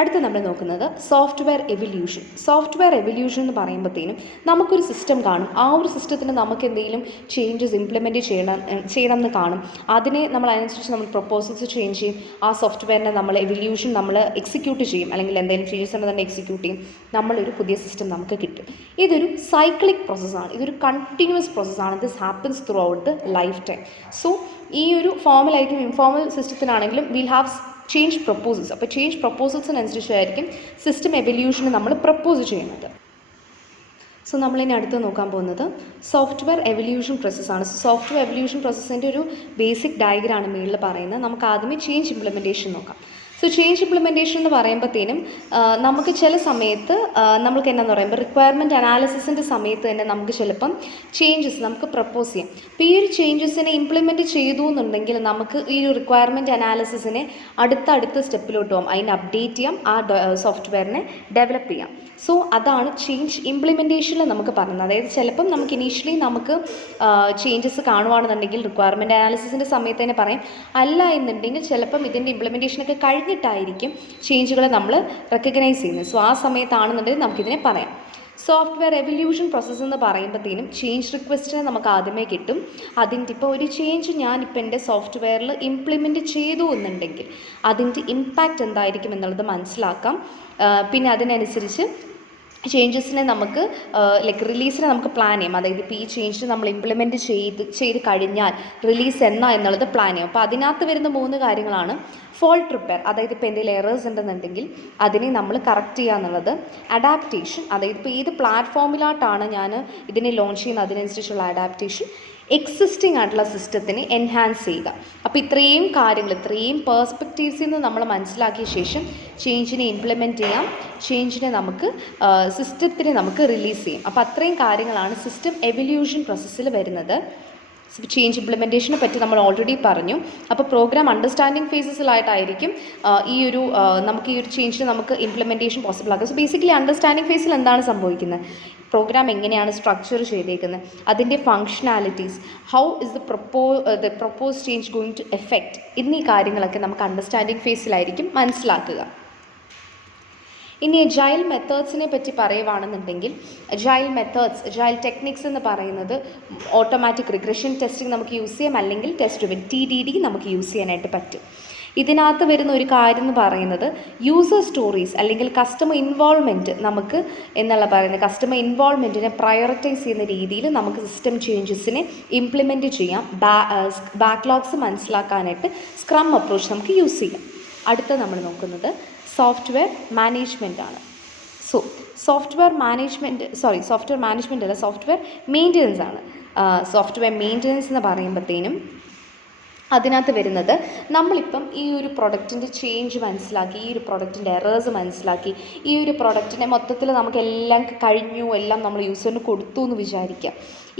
അടുത്ത നമ്മൾ നോക്കുന്നത് സോഫ്റ്റ്വെയർ എവല്യൂഷൻ. സോഫ്റ്റ്വെയർ എവല്യൂഷൻ എന്ന് പറയുമ്പോഴത്തേനും നമുക്കൊരു സിസ്റ്റം കാണും. ആ ഒരു സിസ്റ്റത്തിന് നമുക്ക് എന്തെങ്കിലും ചേഞ്ചസ് ഇംപ്ലിമെൻറ്റ് ചെയ്യണമെന്ന് കാണും. അതിനെ നമ്മൾ അതിനനുസരിച്ച് നമ്മൾ പ്രൊപ്പോസൽസ് ചേഞ്ച് ചെയ്യും. ആ സോഫ്റ്റ്വെയറിനെ നമ്മൾ എവല്യൂഷൻ നമ്മൾ എക്സിക്യൂട്ട് ചെയ്യും, അല്ലെങ്കിൽ എന്തെങ്കിലും ചേഞ്ചസ് ഉണ്ടെങ്കിൽ തന്നെ എക്സിക്യൂട്ട് ചെയ്യും. നമ്മളൊരു പുതിയ സിസ്റ്റം നമുക്ക് കിട്ടും. ഇതൊരു സൈക്ലിക് പ്രോസസ്സാണ്, ഇതൊരു കണ്ടിന്യൂസ് പ്രോസസ്സാണ്. This happens throughout the lifetime. So ഈ ഒരു ഫോമലായിരിക്കും ഇൻഫോർമൽ സിസ്റ്റത്തിനാണെങ്കിലും വിൽ ഹാവ് ചേഞ്ച് പ്രൊപ്പോസൽസ്. അപ്പോൾ ചേഞ്ച് പ്രൊപ്പോസൽസിനനുസരിച്ചായിരിക്കും സിസ്റ്റം എവല്യൂഷന് നമ്മൾ പ്രപ്പോസ് ചെയ്യുന്നത്. സോ നമ്മളിനി അടുത്ത് നോക്കാൻ പോകുന്നത് സോഫ്റ്റ്വെയർ എവല്യൂഷൻ പ്രോസസ്സാണ്. സോഫ്റ്റ്വെയർ എവല്യൂഷൻ പ്രോസസ്സിൻ്റെ ഒരു ബേസിക് ഡയഗ്രാമാണ് മുകളിൽ പറയുന്നത്. നമുക്ക് ആദ്യമേ ചേഞ്ച് ഇംപ്ലിമെൻറ്റേഷൻ നോക്കാം. സോ ചേഞ്ച് ഇംപ്ലിമെൻറ്റേഷൻ എന്ന് പറയുമ്പോഴത്തേനും നമുക്ക് ചില സമയത്ത് നമുക്ക് എന്നാന്ന് പറയുമ്പോൾ റിക്വയർമെൻറ്റ് അനാലിസിസിൻ്റെ സമയത്ത് തന്നെ നമുക്ക് ചിലപ്പം ചേഞ്ചസ് നമുക്ക് പ്രപ്പോസ് ചെയ്യാം. അപ്പോൾ ഈ ഒരു ചേഞ്ചസിനെ ഇംപ്ലിമെൻറ്റ് ചെയ്തു എന്നുണ്ടെങ്കിൽ നമുക്ക് ഈ ഒരു റിക്വയർമെൻറ്റ് അനാലിസിസിനെ അടുത്ത സ്റ്റെപ്പിലോട്ട് പോകാം, അതിനെ അപ്ഡേറ്റ് ചെയ്യാം, ആ സോഫ്റ്റ്വെയറിനെ ഡെവലപ്പ് ചെയ്യാം. സോ അതാണ് ചേഞ്ച് ഇംപ്ലിമെൻറ്റേഷനിൽ നമുക്ക് പറയുന്നത്. അതായത് ചിലപ്പം നമുക്ക് ഇനീഷ്യലി നമുക്ക് ചേഞ്ചസ് കാണുകയാണെന്നുണ്ടെങ്കിൽ റിക്വയർമെൻറ്റ് അനാലിസിസിൻ്റെ സമയത്ത് തന്നെ പറയാം. അല്ല എന്നുണ്ടെങ്കിൽ ചിലപ്പം ഇതിൻ്റെ ഇംപ്ലിമെൻറ്റേഷനൊക്കെ കഴിഞ്ഞിട്ടായിരിക്കും ചേഞ്ചുകളെ നമ്മൾ റെക്കഗ്നൈസ് ചെയ്യുന്നത്. സോ ആ സമയത്താണെന്നുണ്ടെങ്കിൽ നമുക്കിതിനെ പറയാം. സോഫ്റ്റ്വെയർ എവല്യൂഷൻ പ്രോസസ്സ് എന്ന് പറയുമ്പോഴത്തേനും ചേഞ്ച് റിക്വസ്റ്റിനെ നമുക്ക് ആദ്യമേ കിട്ടും. അതിൻ്റെ ഇപ്പോൾ ഒരു ചേഞ്ച് ഞാനിപ്പോൾ എൻ്റെ സോഫ്റ്റ്വെയറിൽ ഇംപ്ലിമെൻറ്റ് ചെയ്തു എന്നുണ്ടെങ്കിൽ അതിൻ്റെ ഇമ്പാക്റ്റ് എന്തായിരിക്കും എന്നുള്ളത് മനസ്സിലാക്കാം. പിന്നെ അതിനനുസരിച്ച് ചേഞ്ചസിനെ നമുക്ക് റിലീസിനെ നമുക്ക് പ്ലാൻ ചെയ്യാം. അതായത് ഇപ്പോൾ ഈ ചേഞ്ചിന് നമ്മൾ ഇംപ്ലിമെൻറ്റ് ചെയ്ത് കഴിഞ്ഞാൽ റിലീസ് എന്നുള്ളത് പ്ലാൻ ചെയ്യും. അപ്പോൾ അതിനകത്ത് വരുന്ന 3 കാര്യങ്ങളാണ് ഫോൾട്ട് റിപ്പയർ, അതായത് ഇപ്പോൾ എന്തെങ്കിലും എറേഴ്സ് ഉണ്ടെന്നുണ്ടെങ്കിൽ അതിനെ നമ്മൾ കറക്റ്റ് ചെയ്യുക എന്നുള്ളത്. അഡാപ്റ്റേഷൻ, അതായത് ഇപ്പോൾ ഏത് പ്ലാറ്റ്ഫോമിലോട്ടാണ് ഞാൻ ഇതിനെ ലോഞ്ച് ചെയ്യുന്നത് അതിനനുസരിച്ചുള്ള അഡാപ്റ്റേഷൻ. എക്സിസ്റ്റിംഗ് ആയിട്ടുള്ള സിസ്റ്റത്തിനെ എൻഹാൻസ് ചെയ്യുക. അപ്പോൾ ഇത്രയും കാര്യങ്ങൾ, ഇത്രയും പേഴ്സ്പെക്റ്റീവ്സിൽ നിന്ന് നമ്മൾ മനസ്സിലാക്കിയ ശേഷം ചേഞ്ചിനെ ഇംപ്ലിമെൻറ്റ് ചെയ്യാം, ചേഞ്ചിനെ നമുക്ക് സിസ്റ്റത്തിനെ നമുക്ക് റിലീസ് ചെയ്യും. അപ്പോൾ അത്രയും കാര്യങ്ങളാണ് സിസ്റ്റം എവല്യൂഷൻ പ്രോസസ്സിൽ വരുന്നത്. ചേഞ്ച് ഇംപ്ലിമെൻറ്റേഷനെ പറ്റി നമ്മൾ ഓൾറെഡി പറഞ്ഞു. അപ്പോൾ പ്രോഗ്രാം അണ്ടർസ്റ്റാൻഡിങ് ഫേസസിലായിട്ടായിരിക്കും നമുക്ക് ഈ ഒരു ചേഞ്ചിന് നമുക്ക് ഇംപ്ലിമെൻറ്റേഷൻ പോസിബിൾ ആക്കുക. സോ ബേസിക്കലി അണ്ടർസ്റ്റാൻഡിങ് ഫേസിൽ എന്താണ് സംഭവിക്കുന്നത്, പ്രോഗ്രാം എങ്ങനെയാണ് സ്ട്രക്ചർ ചെയ്തേക്കുന്നത്, അതിൻ്റെ functionalities, how is the propose change going to effect എന്നീ കാര്യങ്ങളൊക്കെ നമുക്ക് അണ്ടർസ്റ്റാൻഡിങ് ഫേസിലായിരിക്കും മനസ്സിലാക്കുക. ഇനി അജൈൽ മെത്തേഡ്സിനെ പറ്റി പറയുവാണെന്നുണ്ടെങ്കിൽ അജൈൽ ടെക്നിക്സ് എന്ന് പറയുന്നത് ഓട്ടോമാറ്റിക് റിഗ്രഷൻ ടെസ്റ്റിംഗ് നമുക്ക് യൂസ് ചെയ്യാം, അല്ലെങ്കിൽ ടെസ്റ്റ് ഡ്രിവൻ TDD നമുക്ക് യൂസ് ചെയ്യാനായിട്ട് പറ്റും. ഇതിനകത്ത് വരുന്ന ഒരു കാര്യം എന്ന് പറയുന്നത് യൂസർ സ്റ്റോറീസ് അല്ലെങ്കിൽ കസ്റ്റമർ ഇൻവോൾവ്മെൻറ്റ് നമുക്ക് പറയുന്നത് കസ്റ്റമർ ഇൻവോൾവ്മെൻറ്റിനെ പ്രയോറിറ്റൈസ് ചെയ്യുന്ന രീതിയിൽ നമുക്ക് സിസ്റ്റം ചേഞ്ചസിനെ ഇംപ്ലിമെൻറ്റ് ചെയ്യാം. ബാക്ക്ലോഗ്സ് മനസ്സിലാക്കാനായിട്ട് സ്ക്രം അപ്രോച്ച് നമുക്ക് യൂസ് ചെയ്യാം. അടുത്ത നമ്മൾ നോക്കുന്നത് സോഫ്റ്റ്വെയർ മാനേജ്മെൻ്റ് ആണ്. സോഫ്റ്റ്വെയർ മാനേജ്മെൻ്റ് അല്ല, സോഫ്റ്റ്വെയർ മെയിൻ്റനൻസ് ആണ്. സോഫ്റ്റ്വെയർ മെയിൻ്റനൻസ് എന്ന് പറയുമ്പോഴത്തേനും അതിനകത്ത് വരുന്നത് നമ്മളിപ്പം ഈ ഒരു പ്രൊഡക്റ്റിൻ്റെ ചേഞ്ച് മനസ്സിലാക്കി, ഈ ഒരു പ്രൊഡക്റ്റിൻ്റെ എറേഴ്സ് മനസ്സിലാക്കി, ഈ ഒരു പ്രൊഡക്റ്റിനെ മൊത്തത്തിൽ നമുക്കെല്ലാം കഴിഞ്ഞു, എല്ലാം നമ്മൾ യൂസറിന് കൊടുത്തു എന്ന് വിചാരിക്കുക.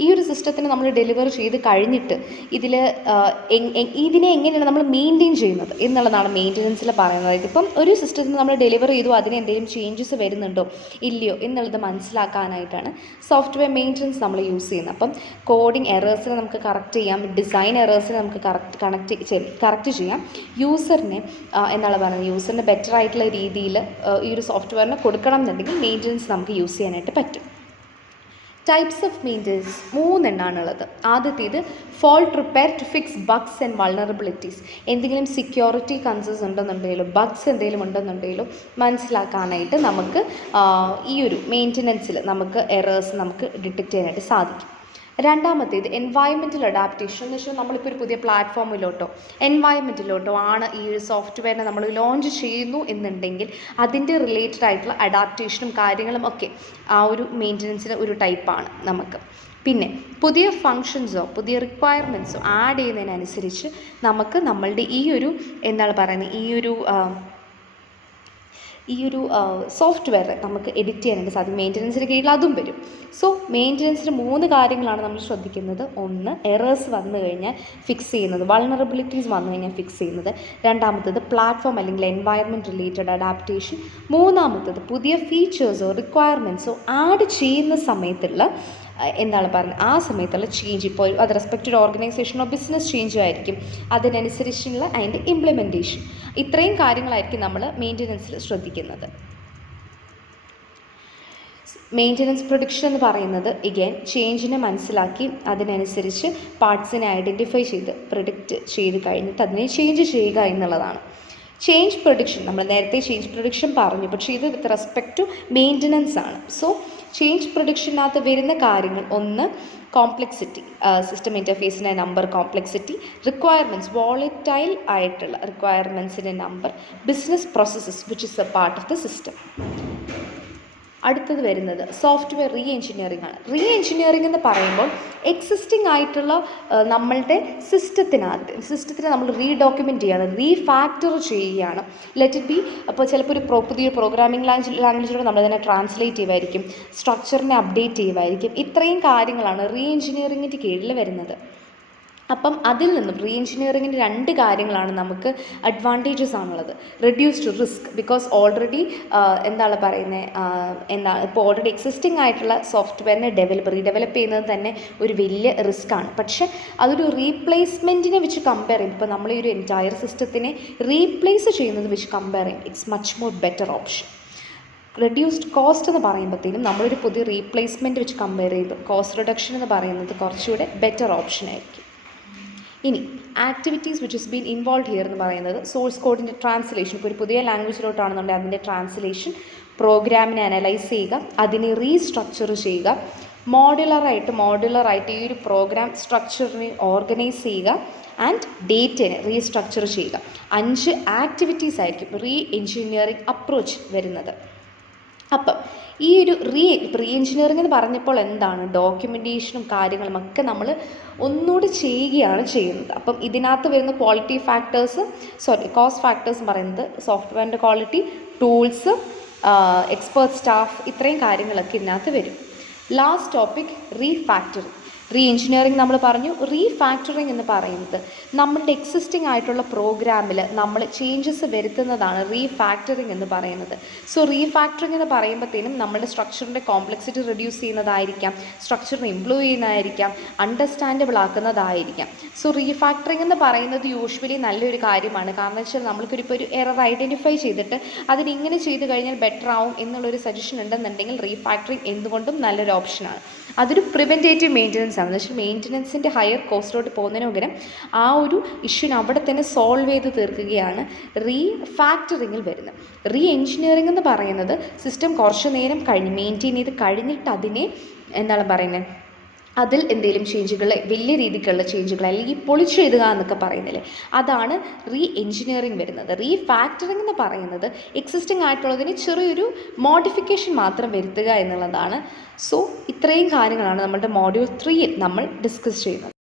ഈ ഒരു സിസ്റ്റത്തിന് നമ്മൾ ഡെലിവർ ചെയ്ത് കഴിഞ്ഞിട്ട് ഇതിനെ എങ്ങനെയാണ് നമ്മൾ മെയിൻറ്റെയിൻ ചെയ്യുന്നത് എന്നുള്ളതാണ് മെയിൻ്റനൻസിൽ പറയുന്നത്. ഇതിപ്പം ഒരു സിസ്റ്റത്തിന് നമ്മൾ ഡെലിവർ ചെയ്തു, അതിന് എന്തെങ്കിലും ചേഞ്ചസ് വരുന്നുണ്ടോ ഇല്ലയോ എന്നുള്ളത് മനസ്സിലാക്കാനായിട്ടാണ് സോഫ്റ്റ്വെയർ മെയിൻ്റനൻസ് നമ്മൾ യൂസ് ചെയ്യുന്നത്. അപ്പം കോഡിങ് എറേഴ്സിനെ നമുക്ക് കറക്റ്റ് ചെയ്യാം, ഡിസൈൻ എറേഴ്സിനെ നമുക്ക് കറക്റ്റ് ചെയ്യാം. യൂസറിനെ യൂസറിന് ബെറ്റർ ആയിട്ടുള്ള രീതിയിൽ ഈ ഒരു സോഫ്റ്റ്വെയറിന് കൊടുക്കണം എന്നുണ്ടെങ്കിൽ മെയിൻ്റനൻസ് നമുക്ക് യൂസ് ചെയ്യാനായിട്ട് പറ്റും. ടൈപ്സ് ഓഫ് മെയിൻ്റനൻസ് 3 എണ്ണാണുള്ളത്. ആദ്യത്തേത് fault repair to fix bugs and vulnerabilities. എന്തെങ്കിലും സെക്യൂരിറ്റി കൺസേൺസ് ഉണ്ടെന്നുണ്ടെങ്കിലും ബഗ്സ് എന്തെങ്കിലും ഉണ്ടെന്നുണ്ടെങ്കിലും മനസ്സിലാക്കാനായിട്ട് നമുക്ക് ഈ ഒരു മെയിൻ്റനൻസിൽ നമുക്ക് എറേഴ്സ് നമുക്ക് ഡിറ്റക്റ്റ് ചെയ്യാനായിട്ട് സാധിക്കും. രണ്ടാമത്തേത് എൻവയൺമെൻറ്റൽ അഡാപ്റ്റേഷൻ എന്ന് വെച്ചാൽ നമ്മളിപ്പോൾ ഒരു പുതിയ പ്ലാറ്റ്ഫോമിലോട്ടോ എൻവയൺമെൻറ്റിലോട്ടോ ആണ് ഈ ഒരു സോഫ്റ്റ്വെയറിനെ നമ്മൾ ലോഞ്ച് ചെയ്യുന്നു എന്നുണ്ടെങ്കിൽ അതിൻ്റെ റിലേറ്റഡ് ആയിട്ടുള്ള അഡാപ്റ്റേഷനും കാര്യങ്ങളും ഒക്കെ ആ ഒരു മെയിൻ്റനൻസിന് ഒരു ടൈപ്പാണ് നമുക്ക്. പിന്നെ പുതിയ ഫങ്ഷൻസോ പുതിയ റിക്വയർമെൻറ്റ്സോ ആഡ് ചെയ്യുന്നതിനനുസരിച്ച് നമുക്ക് നമ്മളുടെ ഈ ഒരു സോഫ്റ്റ്വെയർ നമുക്ക് എഡിറ്റ് ചെയ്യാനായിട്ട് സാധിക്കും. മെയിൻ്റനൻസിന് കീഴിൽ അതും വരും. സോ മെയിൻ്റനൻസിന് 3 കാര്യങ്ങളാണ് നമ്മൾ ശ്രദ്ധിക്കുന്നത്. ഒന്ന്, എറേഴ്സ് വന്നു കഴിഞ്ഞാൽ ഫിക്സ് ചെയ്യുന്നത്, വൾണറബിലിറ്റീസ് വന്നു കഴിഞ്ഞാൽ ഫിക്സ് ചെയ്യുന്നത്. രണ്ടാമത്തേത് പ്ലാറ്റ്ഫോം അല്ലെങ്കിൽ എൻവയൺമെൻറ്റ് റിലേറ്റഡ് അഡാപ്റ്റേഷൻ. മൂന്നാമത്തേത് പുതിയ ഫീച്ചേഴ്സോ റിക്വയർമെൻറ്റ്സോ ആഡ് ചെയ്യുന്ന സമയത്തുള്ള ആ സമയത്തുള്ള ചേഞ്ച്. ഇപ്പോൾ അത് റെസ്പെക്റ്റഡ് ഓർഗനൈസേഷനോ ബിസിനസ് ചേഞ്ചോ ആയിരിക്കും, അതിനനുസരിച്ചുള്ള അതിൻ്റെ ഇംപ്ലിമെൻറ്റേഷൻ. ഇത്രയും കാര്യങ്ങളായിരിക്കും നമ്മൾ മെയിൻ്റനൻസിൽ ശ്രദ്ധിക്കുന്നത്. മെയിൻ്റനൻസ് പ്രൊഡിക്ഷൻ എന്ന് പറയുന്നത് എഗെയിൻ ചേഞ്ചിനെ മനസ്സിലാക്കി അതിനനുസരിച്ച് പാർട്സിനെ ഐഡൻറ്റിഫൈ ചെയ്ത് പ്രിഡിക്റ്റ് ചെയ്ത് കഴിഞ്ഞിട്ട് അതിനെ ചേഞ്ച് ചെയ്യുക എന്നുള്ളതാണ്. ചേഞ്ച് പ്രൊഡിക്ഷൻ നമ്മൾ നേരത്തെ ചേഞ്ച് പ്രൊഡിക്ഷൻ പറഞ്ഞു, പക്ഷേ ഇത് വിത്ത് റെസ്പെക്ട് ടു മെയിൻ്റനൻസ് ആണ്. സോ ചേഞ്ച് പ്രൊഡിക്ഷനകത്ത് വരുന്ന കാര്യങ്ങൾ, ഒന്ന് കോംപ്ലക്സിറ്റി, സിസ്റ്റം ഇൻ്റർഫേസിൻ്റെ നമ്പർ കോംപ്ലക്സിറ്റി, റിക്വയർമെൻറ്റ്സ് വോളറ്റൈൽ ആയിട്ടുള്ള റിക്വയർമെൻറ്റ്സിൻ്റെ number, business processes which is a part of the system. അടുത്തത് വരുന്നത് സോഫ്റ്റ്വെയർ റീ എഞ്ചിനീയറിംഗ് ആണ്. റീ എഞ്ചിനീയറിംഗ് എന്ന് പറയുമ്പോൾ എക്സിസ്റ്റിംഗ് ആയിട്ടുള്ള നമ്മളുടെ സിസ്റ്റത്തിനെ നമ്മൾ റീഡോക്യുമെൻറ്റ് ചെയ്യുകയാണ്, റീഫാക്ടർ ചെയ്യുകയാണ്. ലെറ്റ് ഇറ്റ് ബി, അപ്പോൾ ചിലപ്പോൾ ഒരു പുതിയ പ്രോഗ്രാമിംഗ് ലാംഗ്വേജിലൂടെ നമ്മൾ അതിനെ ട്രാൻസ്ലേറ്റ് ചെയ്യുമായിരിക്കും, സ്ട്രക്ചറിനെ അപ്ഡേറ്റ് ചെയ്യുമായിരിക്കും. ഇത്രയും കാര്യങ്ങളാണ് റീ എഞ്ചിനീയറിംഗിൻ്റെ കീഴിൽ വരുന്നത്. അപ്പം അതിൽ നിന്നും റീ എഞ്ചിനീയറിങ്ങിൻ്റെ 2 കാര്യങ്ങളാണ് നമുക്ക് അഡ്വാൻറ്റേജസ് ആണുള്ളത്. റെഡ്യൂസ്ഡ് റിസ്ക്, ബിക്കോസ് ഓൾറെഡി ഇപ്പോൾ ഓൾറെഡി എക്സിസ്റ്റിംഗ് ആയിട്ടുള്ള സോഫ്റ്റ്വെയറിനെ റീഡെവലപ്പ് ചെയ്യുന്നത് തന്നെ ഒരു വലിയ റിസ്ക്കാണ്. പക്ഷേ അതൊരു റീപ്ലേസ്മെൻറ്റിനെ വെച്ച് കമ്പയർ ചെയ്യും, ഇപ്പോൾ നമ്മൾ ഈ ഒരു എൻറ്റയർ സിസ്റ്റത്തിനെ റീപ്ലേസ് ചെയ്യുന്നത് വെച്ച് കമ്പയർ ചെയ്യും, it's much more better option. Reduced cost എന്ന് പറയുമ്പോഴത്തേനും നമ്മളൊരു പുതിയ റീപ്ലേസ്മെൻറ്റ് വെച്ച് കമ്പയർ ചെയ്യുമ്പോൾ കോസ്റ്റ് റിഡക്ഷൻ എന്ന് പറയുന്നത് കുറച്ചുകൂടെ ബെറ്റർ ഓപ്ഷൻ ആയിരിക്കും. ഇനി activities which is been involve here എന്ന് പറയുന്നത് സോഴ്സ് കോഡിൻ്റെ ട്രാൻസ്ലേഷൻ. ഇപ്പോൾ ഒരു പുതിയ ലാംഗ്വേജിലോട്ടാണെന്നുണ്ടെങ്കിൽ അതിൻ്റെ ട്രാൻസ്ലേഷൻ, പ്രോഗ്രാമിനെ അനലൈസ് ചെയ്യുക, അതിനെ റീസ്ട്രക്ചർ ചെയ്യുക, മോഡുലറായിട്ട് ഈ ഒരു പ്രോഗ്രാം സ്ട്രക്ചറിനെ ഓർഗനൈസ് ചെയ്യുക ആൻഡ് ഡേറ്റയെ റീസ്ട്രക്ചർ ചെയ്യുക. 5 ആക്ടിവിറ്റീസ് ആയിരിക്കും റീ എഞ്ചിനീയറിംഗ് അപ്രോച്ച് വരുന്നത്. അപ്പം ഈ ഒരു റീ എഞ്ചിനീയറിംഗ് എന്ന് പറഞ്ഞപ്പോൾ എന്താണ്, ഡോക്യുമെൻറ്റേഷനും കാര്യങ്ങളും ഒക്കെ നമ്മൾ ഒന്നുകൂടി ചെയ്യുകയാണ് ചെയ്യുന്നത്. അപ്പം ഇതിനകത്ത് വരുന്ന കോസ്റ്റ് ഫാക്ടേഴ്സ് പറയുന്നത് സോഫ്റ്റ്വെയറിൻ്റെ ക്വാളിറ്റി, ടൂൾസ്, എക്സ്പേർട്ട് സ്റ്റാഫ്, ഇത്രയും കാര്യങ്ങളൊക്കെ ഇതിനകത്ത് വരും. Last topic refactoring. Reengineering നമ്മൾ പറഞ്ഞു. റീഫാക്ടറിങ് എന്ന് പറയുന്നത് നമ്മളുടെ എക്സിസ്റ്റിംഗ് ആയിട്ടുള്ള പ്രോഗ്രാമിൽ നമ്മൾ ചേഞ്ചസ് വരുത്തുന്നതാണ് റീഫാക്ടറിങ് എന്ന് പറയുന്നത്. സോ റീഫാക്ടറിങ് എന്ന് പറയുമ്പോഴത്തേനും നമ്മുടെ സ്ട്രക്ചറിൻ്റെ കോംപ്ലക്സിറ്റി റെഡ്യൂസ് ചെയ്യുന്നതായിരിക്കാം, സ്ട്രക്ചറിനെ ഇംപ്രൂവ് ചെയ്യുന്നതായിരിക്കാം, അണ്ടർസ്റ്റാൻഡബിൾ ആക്കുന്നതായിരിക്കാം. സോ റീഫാക്ടറിങ് എന്ന് പറയുന്നത് യൂഷ്വലി നല്ലൊരു കാര്യമാണ്. കാരണം വെച്ചാൽ നമ്മൾക്കൊരിപ്പോൾ ഒരു എറർ ഐഡൻറ്റിഫൈ ചെയ്തിട്ട് അതിനിങ്ങനെ ചെയ്ത് കഴിഞ്ഞാൽ ബെറ്റർ ആവും എന്നുള്ളൊരു സജഷൻ ഉണ്ടെന്നുണ്ടെങ്കിൽ റീഫാക്ടറിങ് എന്തുകൊണ്ടും നല്ലൊരു ഓപ്ഷനാണ്. അതൊരു പ്രിവെൻറ്റേറ്റീവ് മെയിൻ്റനൻസ് ആണ്. എന്ന് വെച്ചാൽ മെയിൻ്റനൻസിൻ്റെ ഹയർ കോസ്റ്റിലോട്ട് പോകുന്നതിന് പകരം ആ ഒരു ഇഷ്യൂനെ അവിടെ തന്നെ സോൾവ് ചെയ്ത് തീർക്കുകയാണ് റീഫാക്ടറിങ്ങിൽ വരുന്നത്. റീ എഞ്ചിനീയറിംഗ് എന്ന് പറയുന്നത് സിസ്റ്റം കുറച്ച് നേരം മെയിൻറ്റെയിൻ ചെയ്ത് കഴിഞ്ഞിട്ട് അതിനെ അതിൽ എന്തെങ്കിലും ചേഞ്ചുകൾ, വലിയ രീതിക്കുള്ള ചേഞ്ചുകൾ അല്ലെങ്കിൽ പൊളിച്ചെഴുതുക എന്നൊക്കെ പറയുന്നില്ലേ, അതാണ് റീ എഞ്ചിനീയറിംഗ് വരുന്നത്. റീഫാക്ടറിംഗ് എന്ന് പറയുന്നത് എക്സിസ്റ്റിംഗ് ആയിട്ടുള്ളതിന് ചെറിയൊരു മോഡിഫിക്കേഷൻ മാത്രം വരുത്തുക എന്നുള്ളതാണ്. സോ ഇത്രയും കാര്യങ്ങളാണ് നമ്മുടെ മോഡ്യൂൾ 3യിൽ നമ്മൾ ഡിസ്കസ് ചെയ്യുന്നത്.